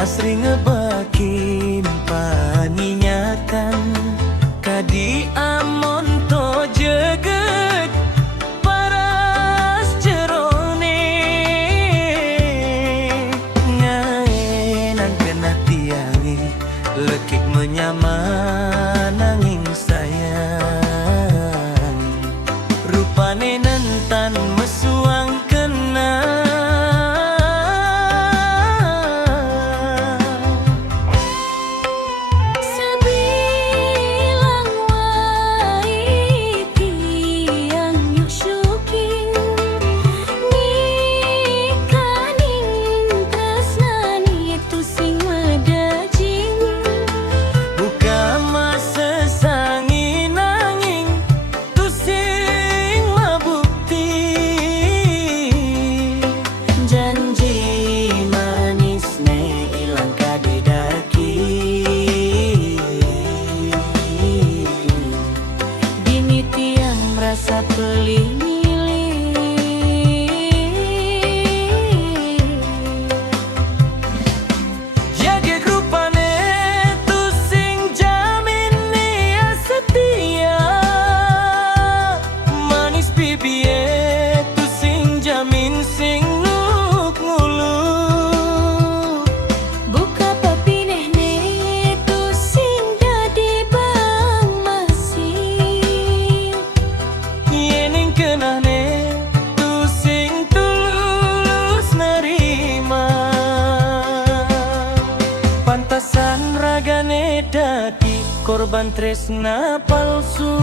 Asri ngebakin paninyakan kadi amon to jeget paras jerone ngaenan kena tiangi lekik menyama nanging sayang rupane nentan mesuang kena rasa peling jaga rupane tu sing jamin nia setia manis bibie tu sing jamin sing nuk ngulu buka papineh ne tu sing dadi bang masih yening kenane tu sing tulus nerima pantasan ragane dadi korban tresna palsu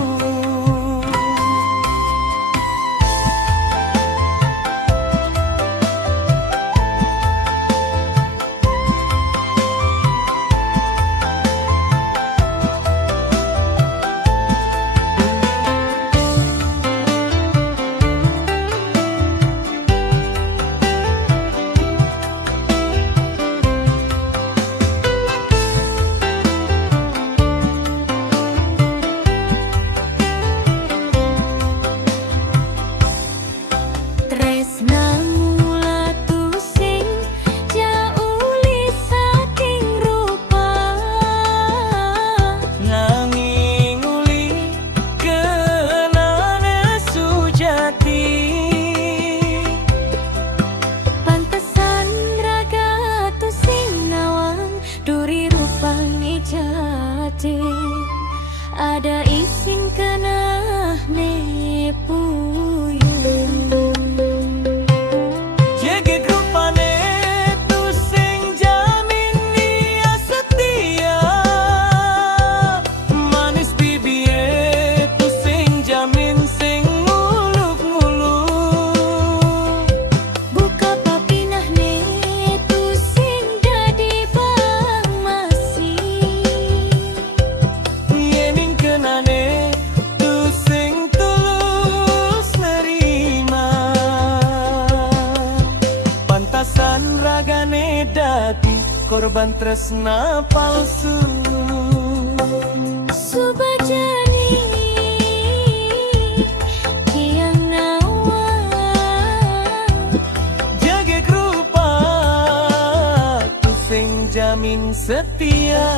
ada ising kena nepuyun jaga rupane tu sing jamin nia setia manis bibie tu sing jamin sing nguluk-nguluk buka papinah ne tu sing dadi bang masih kenane tu sing tulus nerima pantasan ragane dadi korban tresna palsu subajani kiang nawa jaga rupa tu sing jamin setia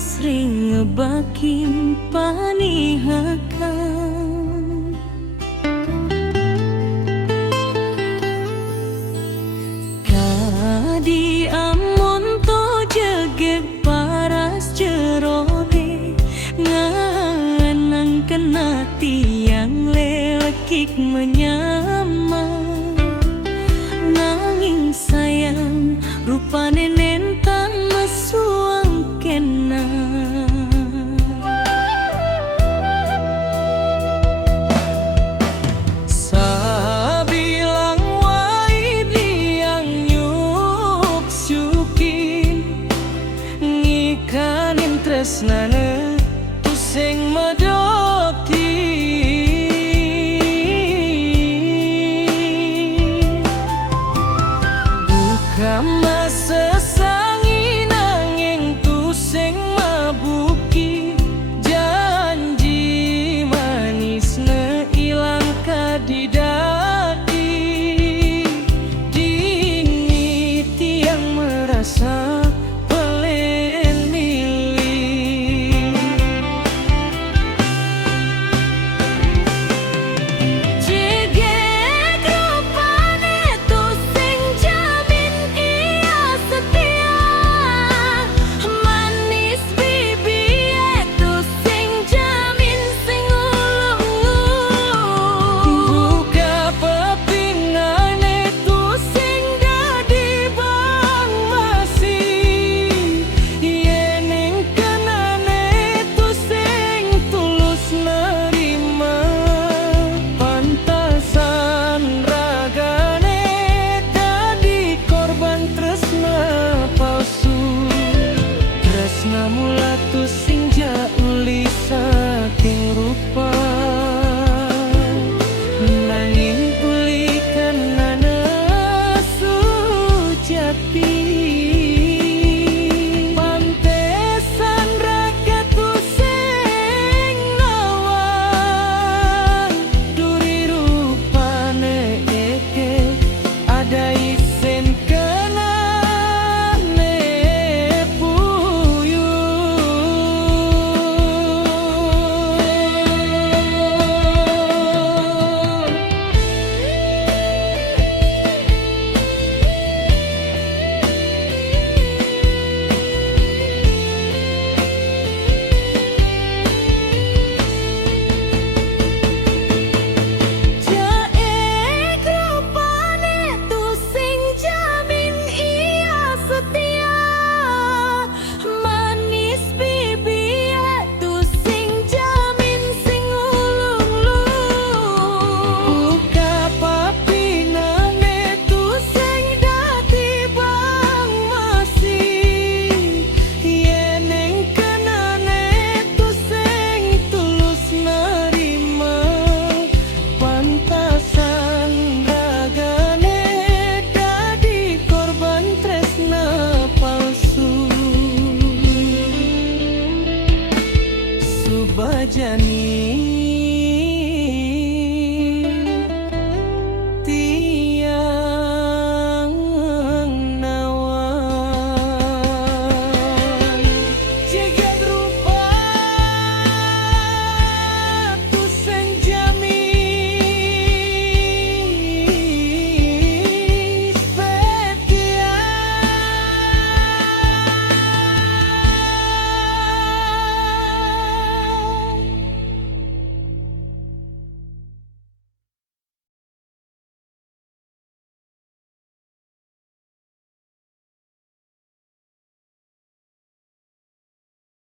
sering ngebakin panihakan. Kadi amon to jege paras jerone, nganang kena tiang lelekik menyamar. Nanging sayang rupane nentang mesuang kena. Sabilang wai diang nyuk syukin, ngikanin tresnane pusing medoti. Kama sesangi nanging tusing mabuki, janji manisna ilang kadidati. Dini tiang merasa pelen milih. Jegek rupane tusing jamin iya setia, manis bibie tusing jamin sing ulung-ulung. Buka pepingane tusing dadi bang masih, yeneng kenane tusing tulus nerima. Pantasan ragane dadi korban tresna palsu, tresna mula tusing jauli saking rupa. Nanging uli kenana sujati, pantesan raga tusing nawan. Duri rupane eke ada isen kenane puyuh. Jaek rupane tusing jamin iya setia, manis bibie tusing jamin sing ulung-ulung. Buka papinane tusing dadi bang masih, yeneng kenane tusing tulus nerima. Pantasan ragane dadi korban tresna palsu. Subajani